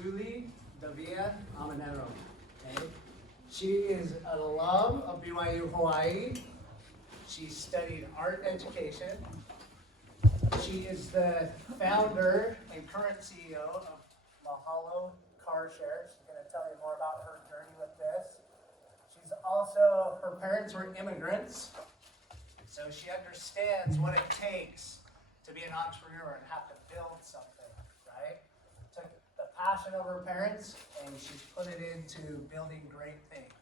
Zully Davila. Okay? She is an alum of BYU-HAWAI'I. She studied art education. She is the founder and current CEO of Mahalo Car Share. She's going to tell you more about her journey with this. She's also, her parents were immigrants, so she understands what it takes to be an entrepreneur and have to build something, right? Took the passion of her parents and she's put it into building great things.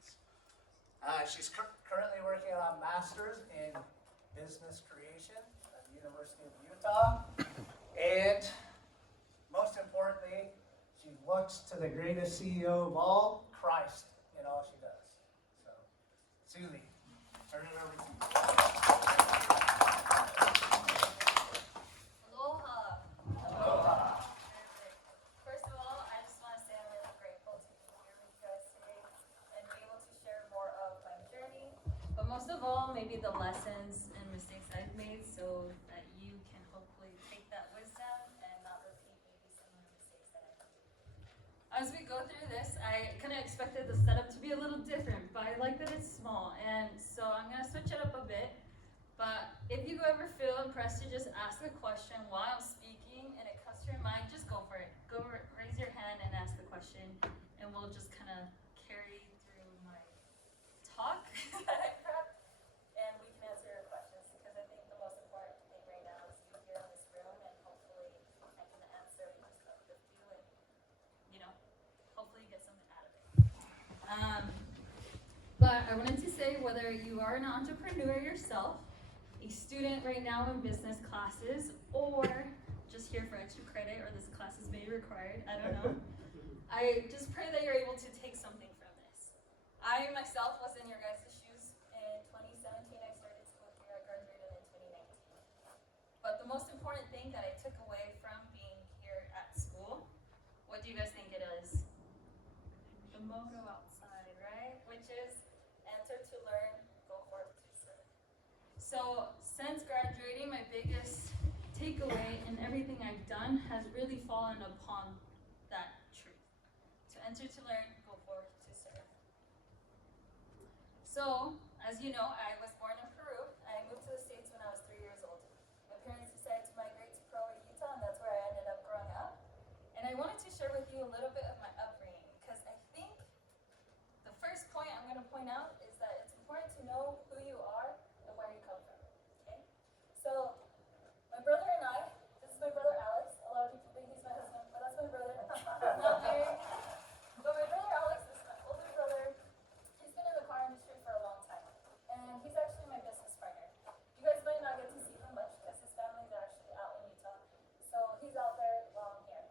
She's currently working on a master's in business creation at the University of Utah. And most importantly, she looks to the greatest CEO of all, Christ, in all she does. So, Zully, turn it over to you. Aloha. Aloha. First of all, I just want to say I'm really grateful to be here with you guys today and be able to share more of my journey. But most of all, maybe the lessons and mistakes I've made so that you can hopefully take that wisdom and not repeat maybe some of the mistakes that I made. As we go through this, I kind of expected the setup to be a little different, but I like that it's small. And so I'm going to switch it up a bit. But if you ever feel impressed to just ask a question while I'm speaking and it comes to your mind, just go for it. Raise your hand and ask the question, and we'll just kind of carry through my talk that I prepped, and we can answer your questions, because I think the most important thing right now is you here in this room, and hopefully I can answer just uplift you and, hopefully get something out of it. But I wanted to say, whether you are an entrepreneur yourself, a student right now in business classes, or just here for extra credit, or this class is maybe required, I don't know. I just pray that you're able to take something from this. I myself was in your guys' shoes in 2017. I started school here. I graduated in 2019. But the most important thing that I took away from being here at school, what do you guys think it is? The motto outside, right? Which is enter to learn, go forth to serve. So since graduating, my biggest takeaway in everything I've done has really fallen upon that truth. To enter to learn, go forth to serve. So, as you know, I was born in Peru. I moved to the States when I was 3 years old. My parents decided to migrate to Provo, Utah, and that's where I ended up growing up. And I wanted to share with you a little bit of my upbringing, because I think the first point I'm going to point out is that it's important to know who you are and where you come from. Okay? So, my brother and I, this is my brother Alex. A lot of people think he's my husband, but that's my brother. I'm not married. But my brother Alex is my older brother. He's been in the car industry for a long time. And he's actually my business partner. You guys might not get to see him much because his family's actually out in Utah. So he's out there while I'm here.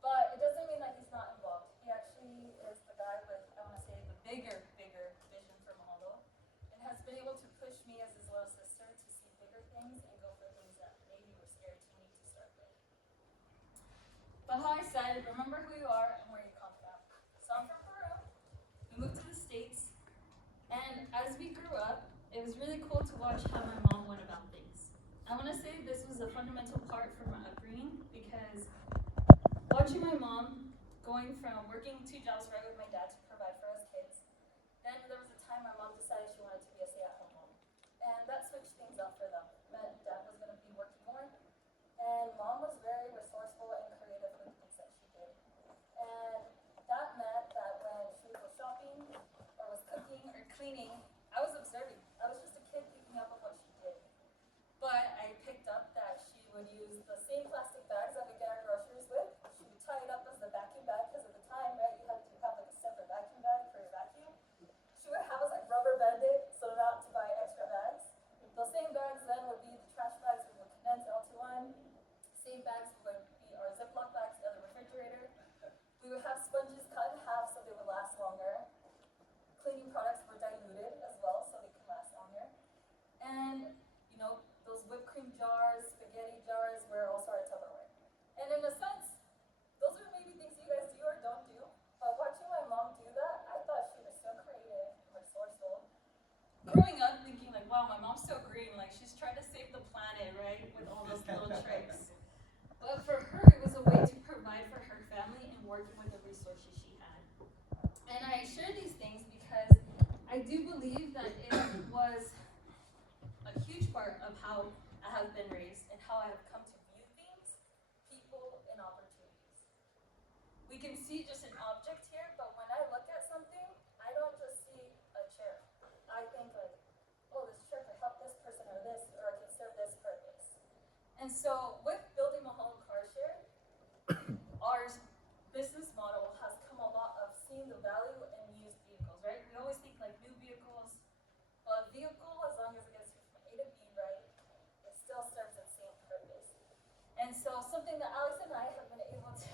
But it doesn't mean that he's not involved. He actually is the guy with, I want to say, the bigger vision for Mahalo, and has been able to push me as his little sister to see bigger things and go for things that maybe were scary to me to start with. But how I said, remember who you are and where you come from. So I'm from Peru. We moved to the States, and as we grew up, it was really cool to watch how my mom went about things. I want to say this was a fundamental part for my upbringing, because watching my mom going from working 2 jobs right with my dad to provide for us kids, then there was a time my mom decided she wanted to be a stay-at-home mom. And that switched things up for them. It meant dad was going to be working more, and mom was very resourceful and creative with the things that she did. And that meant that when she would go shopping, or was cooking, or cleaning, I was observing. I was just a kid picking up on what she did. But I picked up that she would use the same plastic bags that we get our groceries with. She would tie it up as the vacuum bag, because at the time, right, you had to have like a separate vacuum bag for your vacuum. She would have us like rubber band it so not to buy extra bags. Those same bags then would be the trash bags we would condense it all to one. Same bags would be our Ziploc bags in the refrigerator. We would have sponges cut in half so they would last longer. Cleaning products were diluted as well so they could last longer. And, those whipped cream jars, spaghetti jars were also our Tupperware. And in a sense, those are maybe things you guys do or don't do. But watching my mom do that, I thought she was so creative and resourceful. Growing up thinking like, wow, my mom's so green, like she's trying to save the planet, right? With all those little tricks. But for her, it was a way to provide for her family and working with the resources she had. And I share these things because I do believe that it was a huge part of how I have been raised and how I have come to view things, people, and opportunities. We can see just an object here, but when I look at something, I don't just see a chair. I think like, oh, this chair could help this person or this, or it can serve this purpose. And so with building a home car share, our business model has come a lot of seeing the value in used vehicles, right? We always think like new vehicles, but a vehicle, as long as it gets you from A to B, right, it still serves its same purpose. And so something that Alex and I have been able to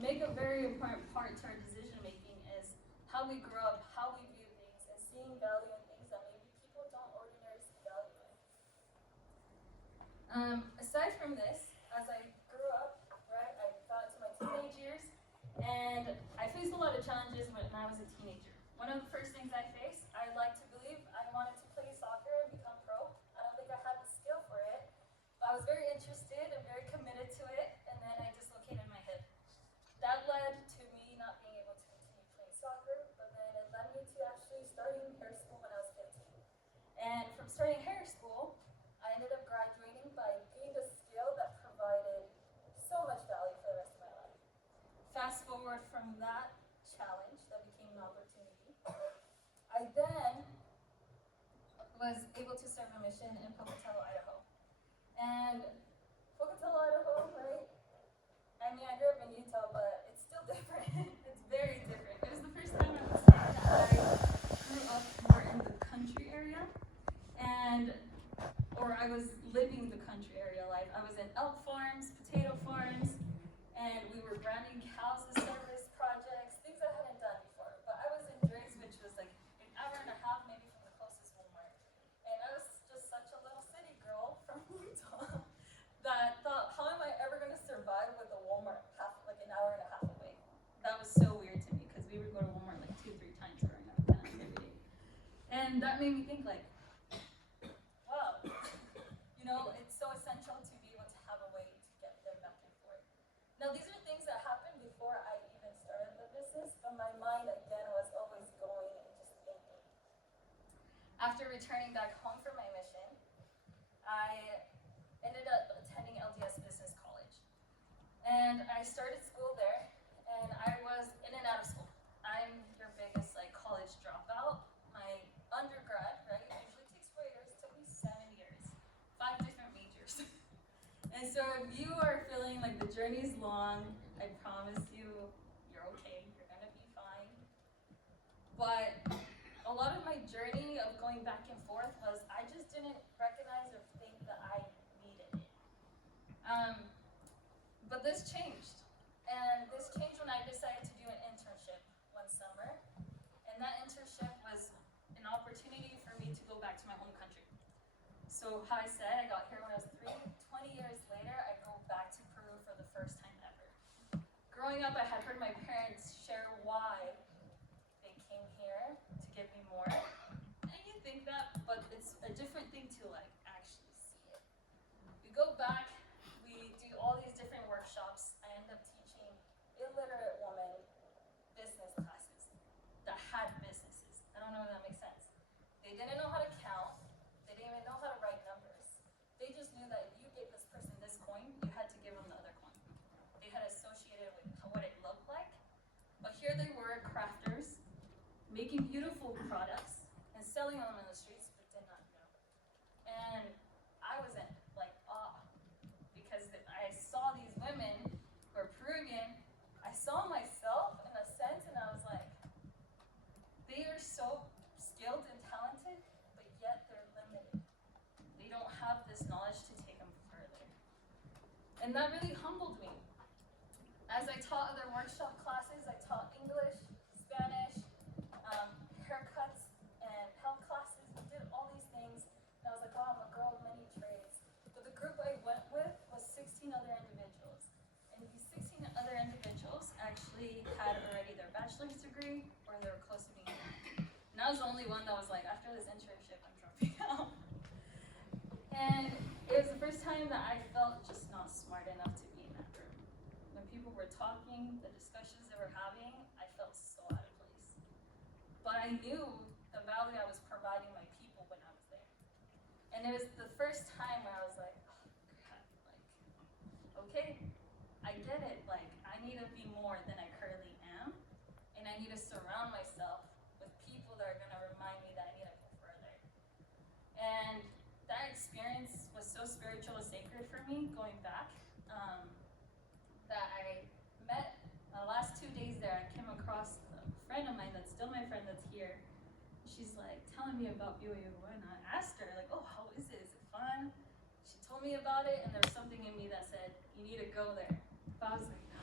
make a very important part to our decision making is how we grow up, how we view things, and seeing value in things that maybe people don't ordinarily see value in. Aside from this, as I grew up, right, I got into my teenage years, and I faced a lot of challenges when I was a teenager. One of the first things I faced, I like to believe I wanted to play soccer and become pro. I don't think I had the skill for it, but I was very interested and very committed to it, and then I dislocated my hip. That led to me not being able to continue playing soccer, but then it led me to actually starting hair school when I was 15. And from starting hair school, I ended up graduating by gained a skill that provided so much value for the rest of my life. Fast forward from that challenge that became an opportunity, I then was able to serve a mission in Pocatello, Idaho. And Pocatello, Idaho, right? I mean, I grew up in Utah, but it's still different. It's very different. It was the first time I would say that I grew up more in the country area, or I was living the country area life. I was in elk farms, potato farms, and we were branding cows as service projects, things I hadn't done before. But I was in Driggs, which was like an hour and a half maybe from the closest Walmart. And I was just such a little city girl from Utah that thought, how am I ever going to survive with a Walmart like an hour and a half away? That was so weird to me because we would go to Walmart like 2-3 times growing up kind of every day. And that made me think like, wow, you know, it's so essential to be able to have a way to get there back and forth. Now, these are things that happened before I even started the business, but my mind again was always going and just thinking. After returning back home from my mission, I ended up attending LDS Business College. And I started school there, and I was in and out of school. I'm your biggest like college dropout. My undergrad, right, usually takes 4 years, took me 7 years, 5 different majors. And so if you are feeling like the journey's long, I promise you, you're okay, you're gonna be fine. But a lot of my journey of going back and forth was I just didn't recognize or think that I needed it. But this changed. And this changed when I decided to do an internship one summer. And that internship was an opportunity for me to go back to my home country. So how I said, I got here when I was 3. 20 years later, I go back to Peru for the first time ever. Growing up, I had heard my parents share why they came here to give me more. And you think that, but it's a different thing to like actually see it. We go back, we do all these different workshops. I end up teaching illiterate women business classes that had businesses. I don't know if that makes sense. They didn't know how to count. They didn't even know how to write numbers. They just knew that if you gave this person this coin, you had to give them the other coin. They had associated with what it looked like. But here they were, crafters, making beautiful products and selling them in the streets, but did not know. And I was in like awe because I saw these women who are Peruvian. I saw myself in a sense, and I was like, they are so skilled and talented, but yet they're limited. They don't have this knowledge to take them further. And that really humbled me. As I taught other workshop classes, I taught English, Spanish, haircuts, and health classes. We did all these things. And I was like, wow, I'm a girl of many trades. But the group I went with was 16 other individuals. And these 16 other individuals actually had already their bachelor's degree or they were close to being done. And I was the only one that was like, after this internship, I'm dropping out. And it was the first time that I felt just not smart enough to be in that room. When people were talking, the discussions they were having, but I knew the value I was providing my people when I was there. And it was the first time where I was like, oh, God, like, okay, I get it. Like, I need to be more than I currently am, and I need to surround myself with people that are going to remind me that I need to go further. And that experience was so spiritual and sacred for me, going back, that I met the last 2 days there. I came across a friend of mine that's still my friend that's here. She's like telling me about BYU-HAWAI'I, and I asked her, like, oh, how is it? Is it fun? She told me about it, and there was something in me that said, you need to go there. But I was like, no,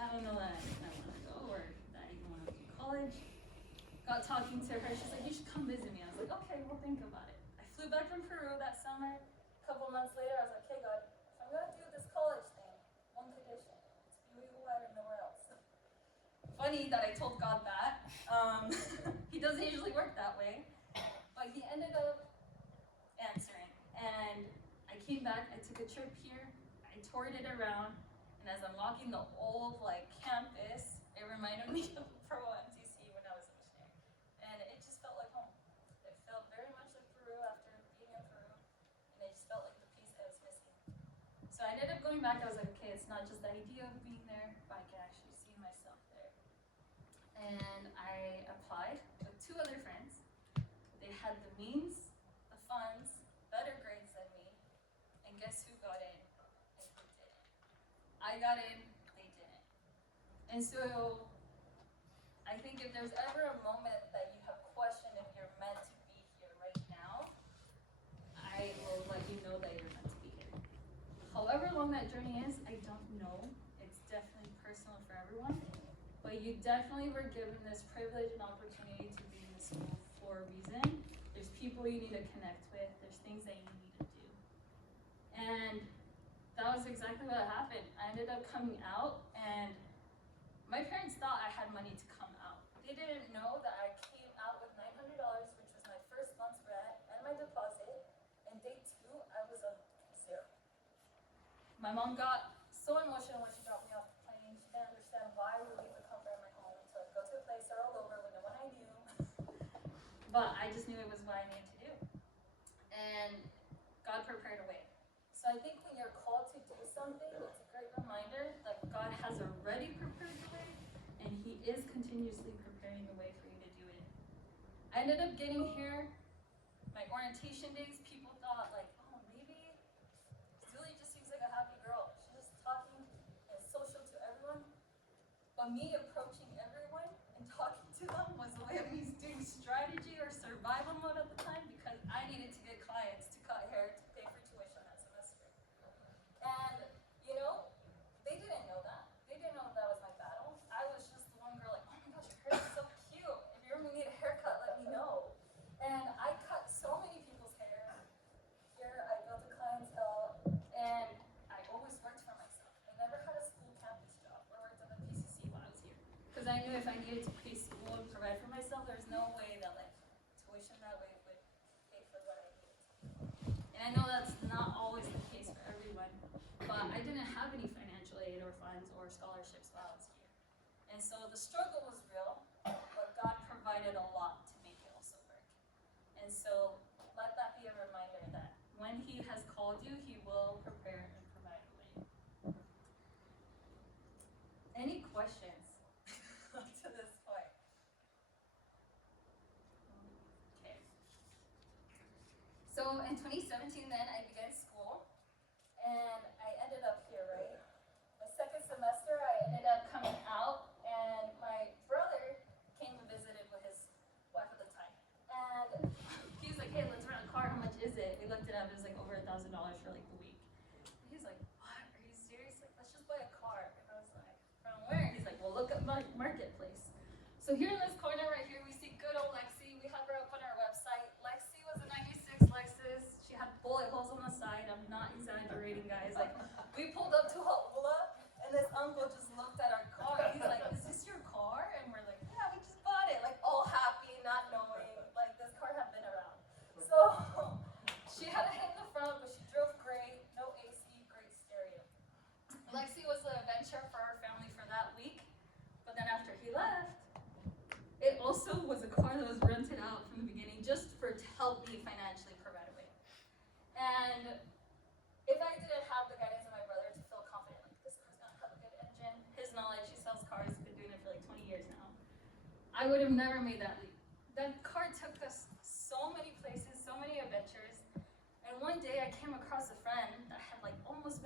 I don't know that I want to go, or that I even want to go to college. Got talking to her, she's like, you should come visit me. I was like, okay, we'll think about it. I flew back from Peru that summer. A couple months later, I was like, okay, God, if I'm going to do this college thing, one condition, it's BYU-HAWAI'I or nowhere else. Funny that I told God that. He doesn't usually work that way, but he ended up answering. And I came back, I took a trip here, I toured it around, and as I'm walking the old campus, it reminded me of Pro MTC when I was a missionary. And it just felt like home. It felt very much like Peru after being in Peru, and it just felt like the piece I was missing. So I ended up going back. I was like, okay, it's not just the idea of being there, but I can actually see myself there. And I applied with 2 other friends. They had the means, the funds, better grades than me, and guess who got in and who didn't? I got in, they didn't. And so I think if there's ever a moment that you have questioned if you're meant to be here right now, I will let you know that you're meant to be here. However long that journey is, I don't know. It's definitely personal for everyone. But you definitely were given this privilege and opportunity to be in the school for a reason. There's people you need to connect with. There's things that you need to do. And that was exactly what happened. I ended up coming out, and my parents thought I had money to come out. They didn't know that I came out with $900, which was my first month's rent and my deposit. And day 2, I was on 0. My mom got so emotional when she dropped me off the plane. She didn't understand why I would leave the comfort of my home to go to a place start all over with no one I knew. But I just knew it was what I needed to do. And God prepared a way. So I think when you're called to do something, it's a great reminder that God has already prepared the way, and He is continuously preparing the way for you to do it. I ended up getting here, my orientation days, people thought like, oh, maybe Zully just seems like a happy girl. She's just talking and social to everyone. But me approaching everyone and talking to them was a way of me doing strategy or survival mode at the time, because I needed to get clients to cut hair to pay for tuition that semester. And, you know, they didn't know that. They didn't know that was my battle. I was just the one girl like, oh my gosh, your hair is so cute. If you ever need a haircut, let me know. And I cut so many people's hair. Here I built a clientele, and I always worked for myself. I never had a school campus job or worked at the PCC while I was here. Because I knew if I needed to pay school and provide for myself, there's no way that tuition that way would pay for what I needed. And I know that's not always the case for everyone, but I didn't have any financial aid or funds or scholarships while I was here. And so the struggle was real, but God provided a lot to make it also work. And so let that be a reminder that when He has called you, He will prepare and provide a way. Any questions up to this point? Okay. So in 2017 then, I began school, and I ended up here, right? My second semester, I ended up coming out, and my brother came and visited with his wife at the time. And he was like, hey, let's rent a car, how much is it? We looked it up, it was like over $1,000 for like the week. He's like, what, are you serious? Like, let's just buy a car. And I was like, from where? He's like, well, look at Marketplace. So here in this corner right here, we see good old Lexi. We have her up on our website. Lexi was a 96 Lexus. She had bullet holes on the side. I'm not exaggerating, guys. Like, we pulled up to Ha'ula, and this uncle just looked at our car. He's like, is this your car? And we're like, yeah, we just bought it. Like, all happy, not knowing. Like, this car had been around. So she had a hit in the front, but she drove great. No AC, great stereo. Lexi was an adventure for our family for that week. But then after he left, it also also was a car that was rented out from the beginning just to help me financially provide a way. And if I didn't have the guidance of my brother to feel confident, like this car's gonna have a good engine, his knowledge, he sells cars, he's been doing it for like 20 years now, I would have never made that leap. That car took us so many places, so many adventures. And one day I came across a friend that had like was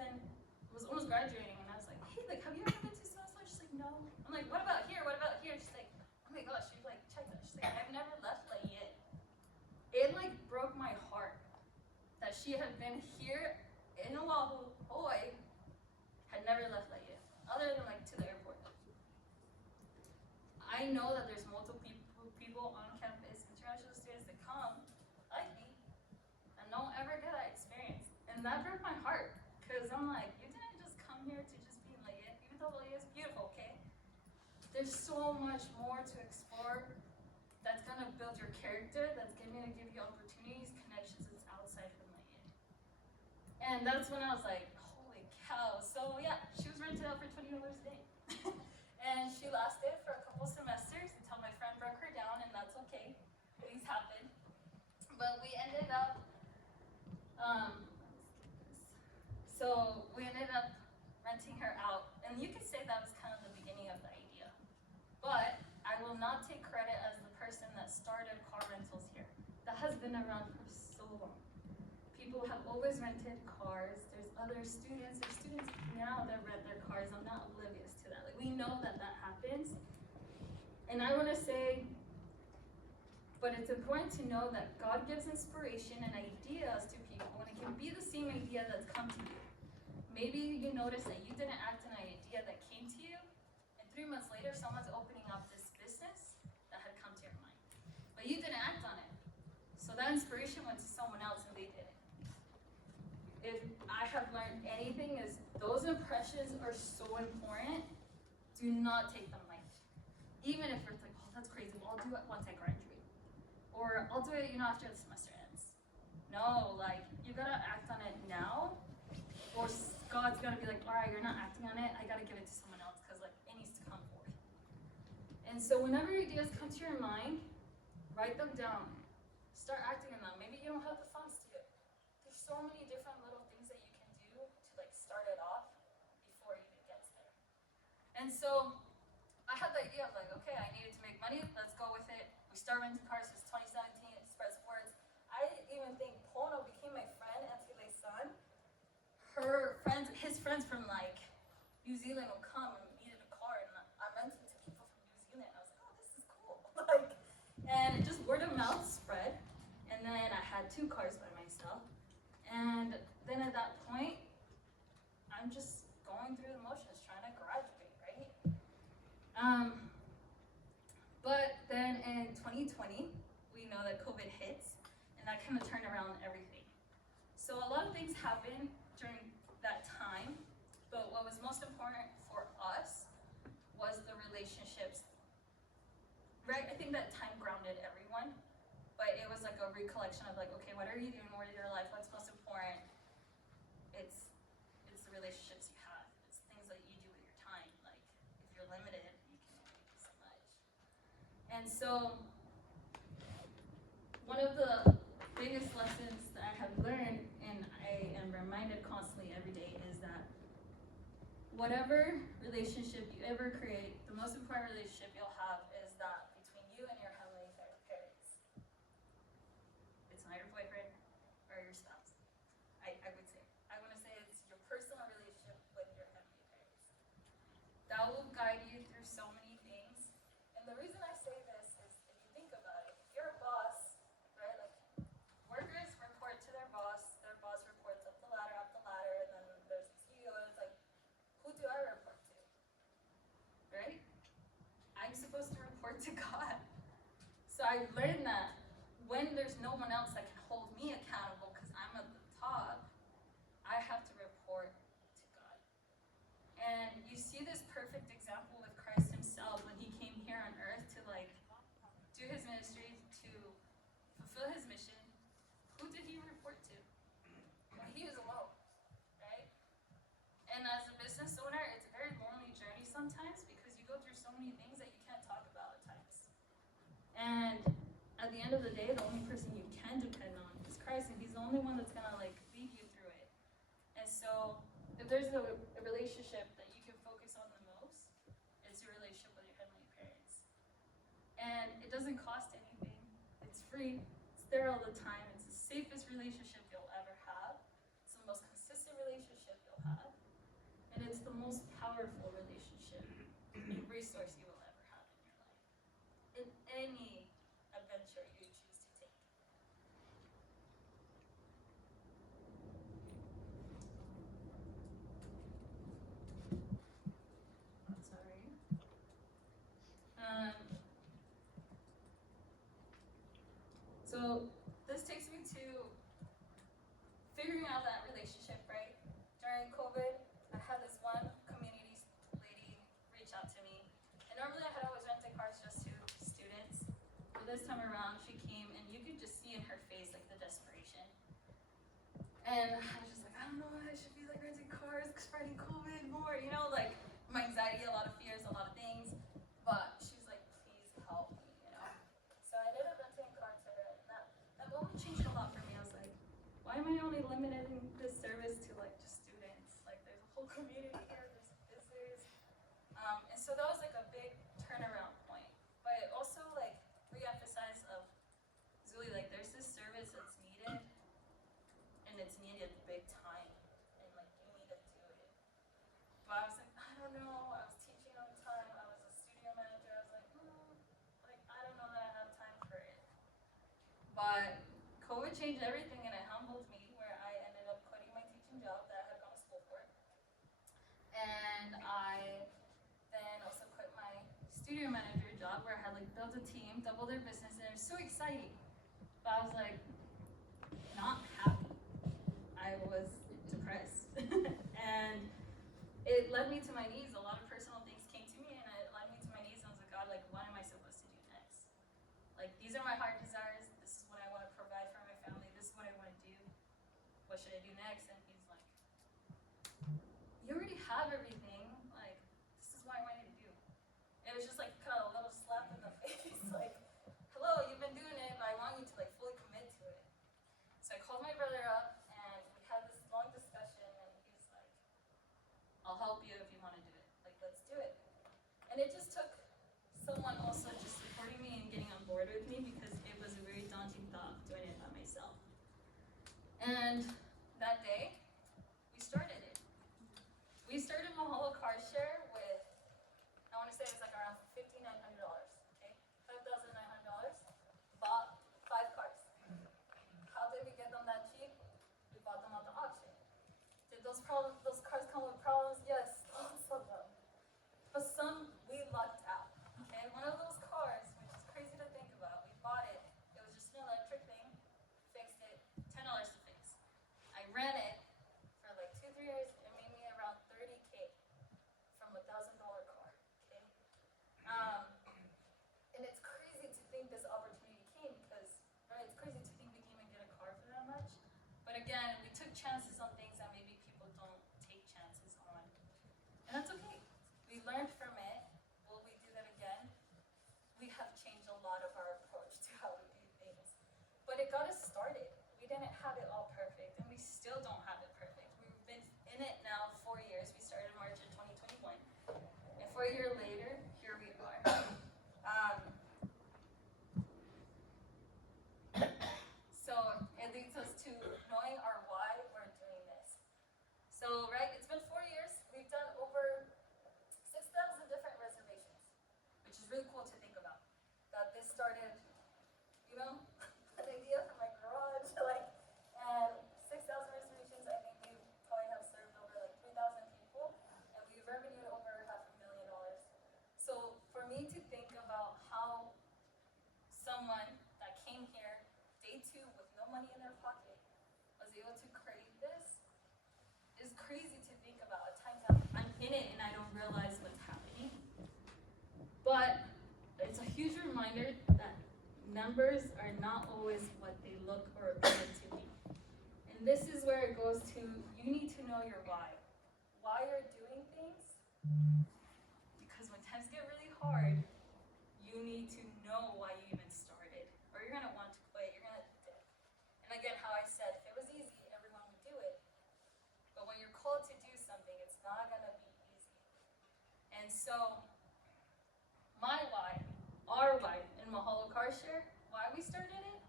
almost graduating, and I was like, hey, like, have you ever been to so-and-so? She's like, no. I'm like, what about here? What about here? She's like, oh my gosh, she's like, check this. She's like, I've never left Lafayette. It like broke my heart that she had been here in Oahu, Hawaii, had never left Lafayette, other than like to the airport. I know that there's multiple people on campus, international students that come, like me, and don't ever get that experience. And that broke my heart, because I'm like, you didn't just come here to just be in Lafayette, even though Lafayette is beautiful, okay? There's so much more to explore that's gonna build your character, that's gonna give you opportunities, connections that's outside from Lafayette. And that's when I was like, holy cow. So yeah, she was rented out for $20 a day. And she lasted for a couple semesters until my friend broke her down, and that's okay. Things happen. But we ended up, renting her out. And you could say that was kind of the beginning of the idea. But I will not take credit as the person that started car rentals here. That has been around for so long. People have always rented cars. There's other students. There's students now that rent their cars. I'm not oblivious to that. Like, we know that that happens. And I want to say, but it's important to know that God gives inspiration and ideas to people, and it can be the same idea that's come to you. Maybe you notice that you didn't act on an idea that came to you, and 3 months later, someone's opening up this business that had come to your mind. But you didn't act on it. So that inspiration went to someone else and they didn't. If I have learned anything, is those impressions are so important. Do not take them lightly. Even if it's like, oh, that's crazy, well, I'll do it once I graduate. Or I'll do it, after the semester ends. No, like, you gotta act on it now, or God's gonna be like, all right, you're not acting on it, I gotta give it to someone else, because like, it needs to come forth. And so whenever ideas come to your mind, write them down. Start acting on them. Maybe you don't have the funds to do it. There's so many different little things that you can do to like start it off before it even gets there. And so I had the idea of like, okay, I needed to make money, let's go with it. We started renting cars since 2017, it spreads words. I didn't even think Pono became my friend, Antile's son. His friends from like New Zealand will come and needed a car, and I rented to people from New Zealand. I was like, oh, this is cool. Like, and just word of mouth spread. And then I had 2 cars by myself. And then at that point, I'm just going through the motions, trying to graduate, right? But then in 2020, we know that COVID hits, and that kind of turned around everything. So a lot of things happened during that time, but what was most important for us was the relationships, right? I think that time grounded everyone, but it was like a recollection of like, okay, what are you doing more in your life? What's most important? It's the relationships you have. It's things that you do with your time. Like, if you're limited, you can only do so much. And so, one of the biggest lessons that I have learned, and I am reminded constantly every day, is that whatever relationship you ever create, the most important relationship you'll have is that between you and your Heavenly parents. It's not your boyfriend or your spouse. I would say. I want to say it's your personal relationship with your Heavenly parents. That will guide you through so many things. And the reason I say this is, if you think about it, if you're a boss, right, like, workers report to their boss reports up the ladder, and then there's the CEO, and it's like, who do I report to? Right? I'm supposed to report to God. So I learned that when there's no one else that can hold me accountable because I'm at the top, I have to report to God. And you see this perfect example with Christ himself when he came here on earth to like do his ministry, to fulfill his mission. Who did he report to? Well, he was alone, right? And as a business owner, it's a very lonely journey sometimes because you go through so many things that you can't talk about at times. end of the day, the only person you can depend on is Christ, and He's the only one that's gonna like lead you through it. And so, if there's a relationship that you can focus on the most, it's your relationship with your heavenly parents. And it doesn't cost anything. It's free. It's there all the time. It's the safest relationship you'll ever have. It's the most consistent relationship you'll have. And it's the most powerful relationship and resource you will ever have in your life. In any adventure you choose to take. I'm sorry. So this takes me to figuring out that relationship, right? During COVID, I had this one community lady reach out to me. And normally I had always rented cars just to students. But this time around, she came and you could just see in her face like the desperation. And I was just like, I don't know, I should be like renting cars, spreading COVID more, you know, like my anxiety, a lot of fears, a lot of things. But she was like, please help me, you know. So I ended up renting a car to her, and that moment changed a lot for me. I was like, why am I only limiting this service to like just students? Like there's a whole community here, there's visitors. And so that was like a big turnaround point. But it also like re-emphasized of Zully, like there's this service that's needed, and it's needed big time, and like you need to do it. But I was like, I don't know. I was teaching all the time. I was a studio manager. I was like, like I don't know that I have time for it. But COVID changed everything, and it humbled me, where I ended up quitting my teaching job that I had gone to school for. And I then also quit my studio manager job, where I had like built a team, doubled their business, and it was so exciting. But I was like, not happy. I was depressed. And it led me to my knees. A lot of personal things came to me, and it led me to my knees, and I was like, God, like, what am I supposed to do next? Like, these are my heart desires. This is what I want to provide for my family. This is what I want to do. What should I do next? And he's like, you already have everything. Like, this is what I want you to do. It was just like kind of a little slap in the face. Like, hello, you've been doing it, but I want you to like fully commit to it. So I called my brother up, and we had this long discussion, and he's like, I'll help you if you want to do it. Like, let's do it. And it just took someone also just supporting me and getting on board with me, because it was a very daunting thought doing it by myself. And that day, we started it. We started Mahalo Car Share with, I want to say it was like around $5,900, okay? $5,900. Bought 5 cars. How did we get them that cheap? We bought them at the auction. Did those cars come with problems? Yes, lots of them. But some we lucked out. Okay, one of those cars, which is crazy to think about, we bought it. It was just an electric thing. Fixed it, $10 to fix. I ran it for like 2-3 years. It made me around $30K from a $1,000 car. Okay, and it's crazy to think this opportunity came, because right, it's crazy to think we came and get a car for that much. But again, we took chances on things that maybe people don't take chances on, and that's okay. We learned from it. Will we do that again? We have changed a lot of our approach to how we do things. But it got us started. We didn't have it all perfect, and we still don't have it perfect. We've been in it now 4 years. We started in March of 2021. And 4 years later, here we are. So it leads us to knowing our why we're doing this. So, right, it's been 4 years. We've done over 6,000 different reservations, which is really cool to think about. That this started, you know, an idea from my garage, like, and 6,000 reservations. I think we probably have served over like 3,000 people, and we've revenued over $500,000. So for me to think about how someone that came here day 2 with no money in their pocket was able to create this is crazy to think about. At times I'm in it and I don't realize what's happening. But it's a huge reminder that numbers are not always what they look or appear to be. And this is where it goes to, you need to know your why. Why you're doing things, because when times get really hard, you need to know why you even started, or you're gonna want So my why, our why in Mahalo Car Share, why we started it,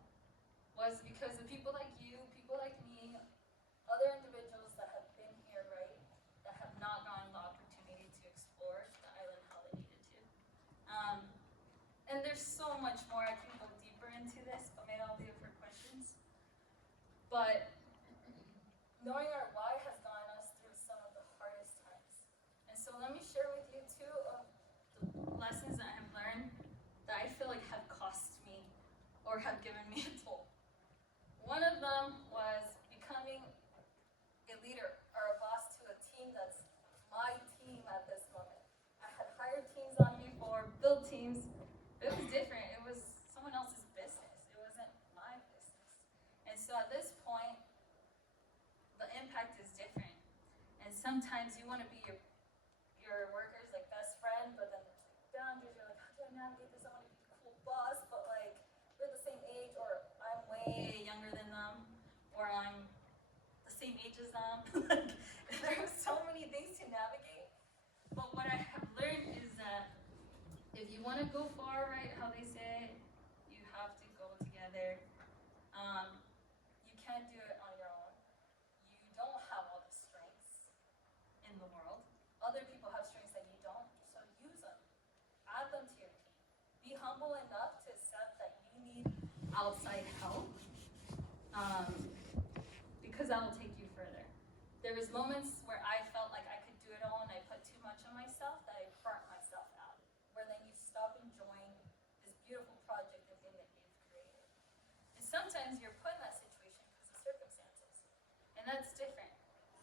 was because of people like you, people like me, other individuals that have been here, right, that have not gotten the opportunity to explore the island how they needed to. And there's so much more. I can go deeper into this, but maybe I'll leave it for questions. But knowing our why has gotten us through some of the hardest times. And so let me share with you two of the lessons that I've learned that I feel like have cost me or have given me a toll. One of them was becoming a leader or a boss to a team that's my team at this moment. I had hired teams on me for build teams. It was different. It was someone else's business. It wasn't my business. And so at this point, the impact is different. And sometimes you want to be your workers' like best friend, but then there's like boundaries. You're like, how do I navigate this? I want to be a cool boss, but like we're the same age, or I'm way younger than them, or I'm the same age as them. Like there are so many things to navigate. But what I have learned is that if you want to go far, right, how they say, you have to go together. You can't do it on your own. You don't have all the strengths in the world. Other people have strengths that you don't, so use them. Add them to your team. Be humble enough to accept that you need outside help, because that will take you further. There was moments where I felt like I could do it all and I put too much on myself that I burnt myself out, where then you stop enjoying this beautiful project and thing that you've created. And sometimes you're put in that situation because of circumstances, and that's different.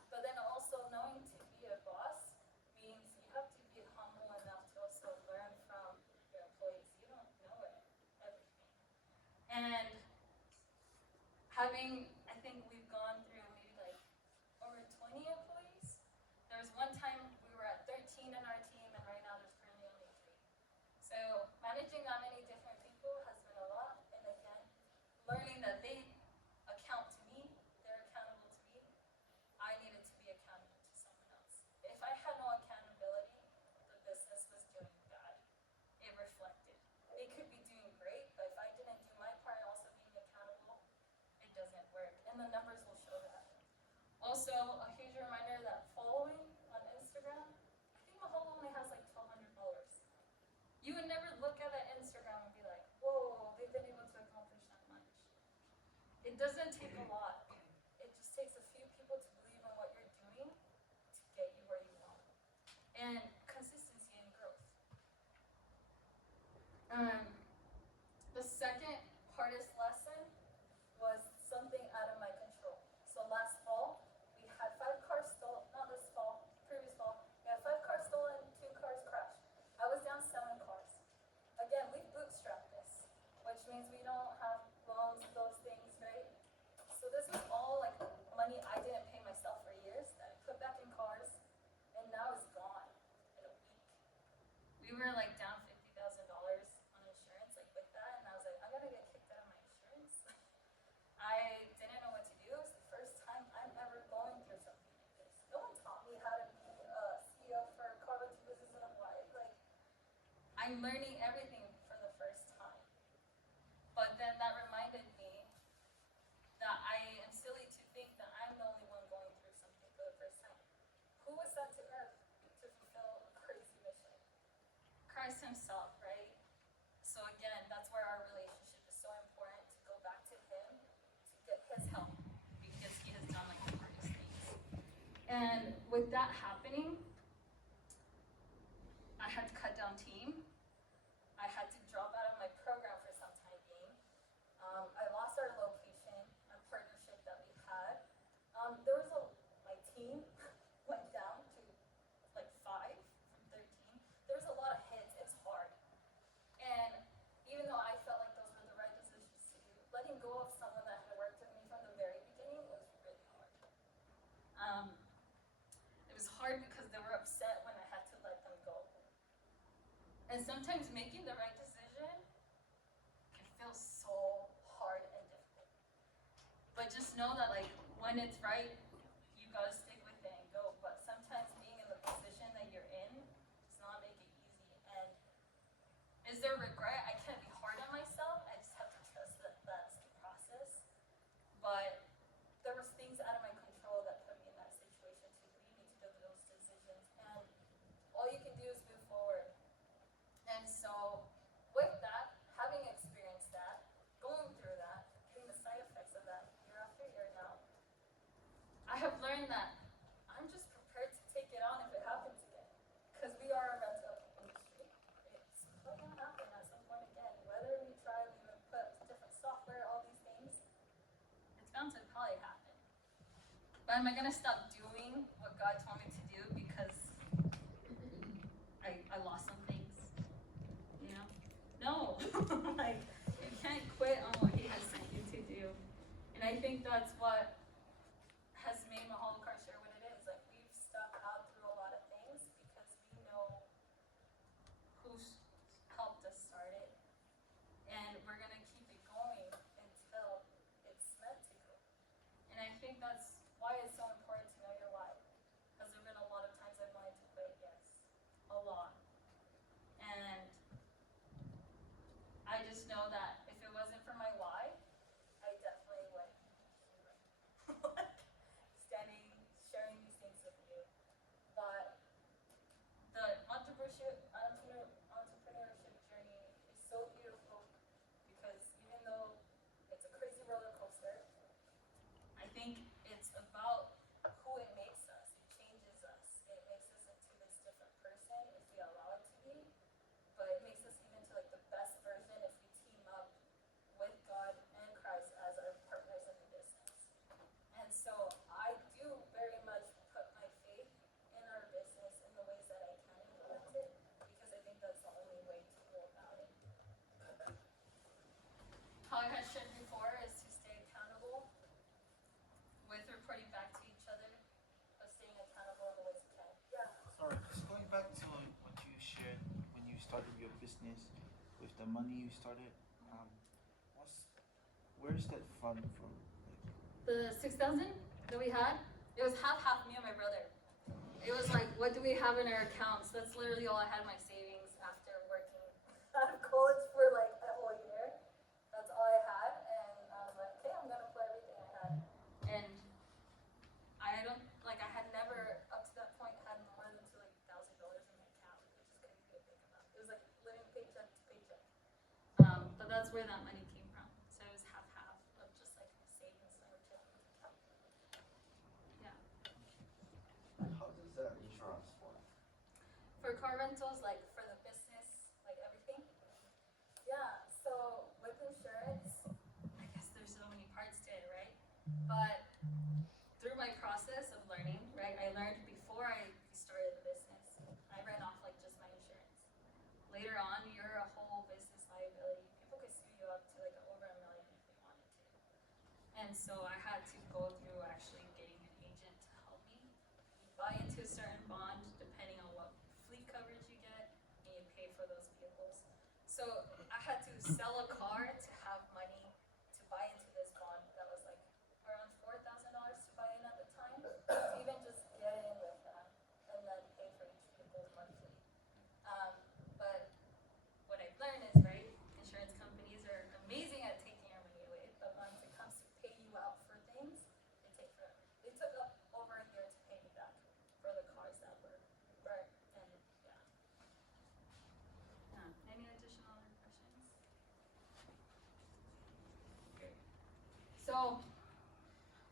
But then also knowing to be a boss means you have to be humble enough to also learn from your employees. You don't know everything. And having, I think we've gone through maybe like over 20 employees. There was one time we were at 13 in our team, and right now there's currently only 3. So managing that many different people has been a lot, and again, learning that they account to me, they're accountable to me. I needed to be accountable to someone else. If I had no accountability, the business was doing bad. It reflected. They could be doing great, but if I didn't do my part and also being accountable, it doesn't work. And the numbers will show that. Also, a huge reminder that following on Instagram, I think Mahalo only has like 1,200 followers. You would never look at that Instagram and be like, whoa, they've been able to accomplish that much. It doesn't take a lot. It just takes a few people to believe in what you're doing to get you where you want. And consistency and growth. The second hardest lesson was something out of my control. So last fall, we had 5 cars stolen, not this fall, previous fall. We had 5 cars stolen, 2 cars crashed. I was down 7 cars. Again, we bootstrapped this, which means we don't have loans, those things, right? So this was all like money I didn't pay myself for years that I put back in cars, and now it's gone in a week. We were like down $50,000 on insurance, like with that, and I was like, I'm gonna get kicked out of my insurance. I didn't know what to do. It was the first time I'm ever going through something like this. No one taught me how to be a CEO for a car rental business in Hawaii. Like, I'm learning everything for the first time. But then that reminded me that I am silly to think that I'm the only one going through something for the first time. Who was sent to earth to fulfill a crazy mission? Christ himself, right? So again, that's where our relationship is so important, to go back to him, to get his help, because he has done like the hardest things. And with that happening, I had to cut down team. I had to drop out of my program for some time being. I lost our location, a partnership that we had. My team went down to like 5 from 13. There was a lot of hits. It's hard. And even though I felt like those were the right decisions to do, letting go of someone that had worked with me from the very beginning was really hard. It was hard because they were upset when I had to let them go. And sometimes making the right decision can feel so hard and difficult. But just know that like when it's right, you gotta stick with it and go. But sometimes being in the position that you're in does not make it I have learned that I'm just prepared to take it on if it happens again. Because we are a rental industry. It's probably going to happen at some point again. Whether we try, we even put different software, all these things, it's bound to probably happen. But am I going to stop doing what God told me to do because I lost some things? You know? No. Like, you can't quit on what He has sent you to do. And I think that's what has made Mahalo Car Share what it is. Like, we've stuck out through a lot of things because we know who's helped us start it. And we're going to keep it going until it's meant to go. And I think that's why it's so important to know your why. Because there have been a lot of times I've wanted to quit, yes. A lot. And I just know that if it wasn't for my why, I definitely would like standing, sharing these things with you. But the entrepreneurship journey is so beautiful because even though it's a crazy roller coaster, I think it's about who it makes us. It changes us. It makes us into this different person if we allow it to be. But it makes us even to like the best version if we team up with God and Christ as our partners in the business. And so I do very much put my faith in our business in the ways that I can implement it because I think that's the only way to go about it. How I had shared before is to stay accountable with reporting back to each other, but staying accountable in the ways we can. Yeah. Sorry, just going back to what you shared when you started your business with the money you started. Where's that fund from? The 6,000 that we had, it was half me and my brother. It was like, what do we have in our accounts? That's literally all I had in my savings after working out of college for like a whole year. That's all I had, and I was like, okay, I'm gonna put everything I had. And I don't like I had never up to that point had more than like $1,000 in my account, which is crazy to think about. It was like living paycheck to paycheck. But that's where that money came from. So it was half of just like savings and checking account. Yeah. How does that insurance work? For car rentals, like for the business, like everything. Yeah. So with insurance, I guess there's so many parts to it, right? But through my process of learning, right, I learned before I started the business. I ran off like just my insurance. Later on, you're a whole business liability. People could sue you up to like over $1 million if they wanted to. And so I had to go through actually getting an agent to help me. You buy into a certain bond depending on what fleet coverage you get, and you pay for those vehicles. So I had to sell a car to have money to buy into this bond that was like around $4,000 to buy in at the time. To even just get in with them and then pay for each vehicle monthly. But what I've learned is, right, insurance companies are amazing at taking your money away, but once it comes to pay you out for things, they take forever. They took up over a year to pay me back for the cars that were burnt, and yeah. Any additional other questions? Great. So,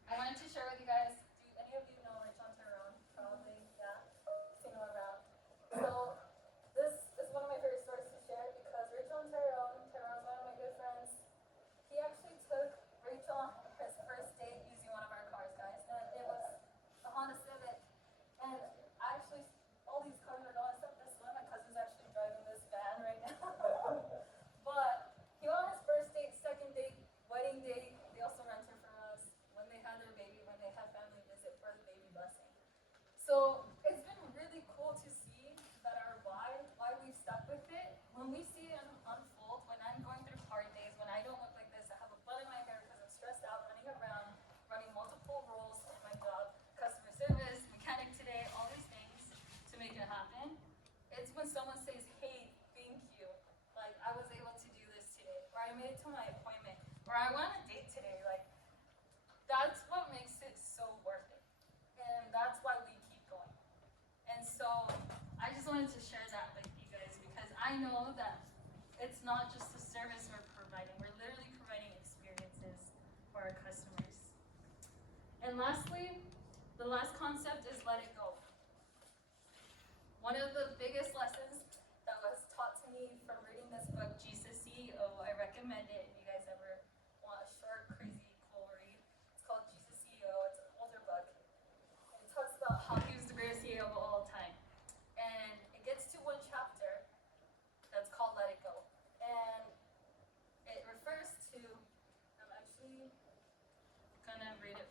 I wanted to share with you guys, do any of you know Rich on Tyrone? Probably, yeah. Seen him around. So, this is one of my favorite stories to share because Rachel and Tyrone's one of my good friends. He actually took Rachel on his first date using one of our cars, guys, and it was a Honda Civic. And actually, all these cars are gone except this one. My cousin's actually driving this van right now. But he went on his first date, second date, wedding date. They also rented from us when they had their baby, when they had family visit for the baby blessing. So it's been really cool to see that our why we've stuck with it. When we see it unfold, when I'm going through hard days, when I don't look like this, I have a bun in my hair because I'm stressed out, running around, running multiple roles in my job, customer service, mechanic today, all these things to make it happen. It's when someone says, hey, thank you. Like, I was able to do this today, or I made it to my appointment, or I went on a date today. Like, that's what makes it so worth it. And that's why we keep going. And so I just wanted to share that with you guys because I know that it's not just a service we're providing. We're literally providing experiences for our customers. And lastly, The last concept is let it go. One of the biggest lessons that was taught to me from reading this book, Jesus CEO, I recommend it if you guys ever want a short, crazy, cool read. It's called Jesus CEO. It's an older book. And it talks about how he was the greatest CEO of all time. And it gets to one chapter that's called Let It Go. And it refers to, I'm actually gonna read it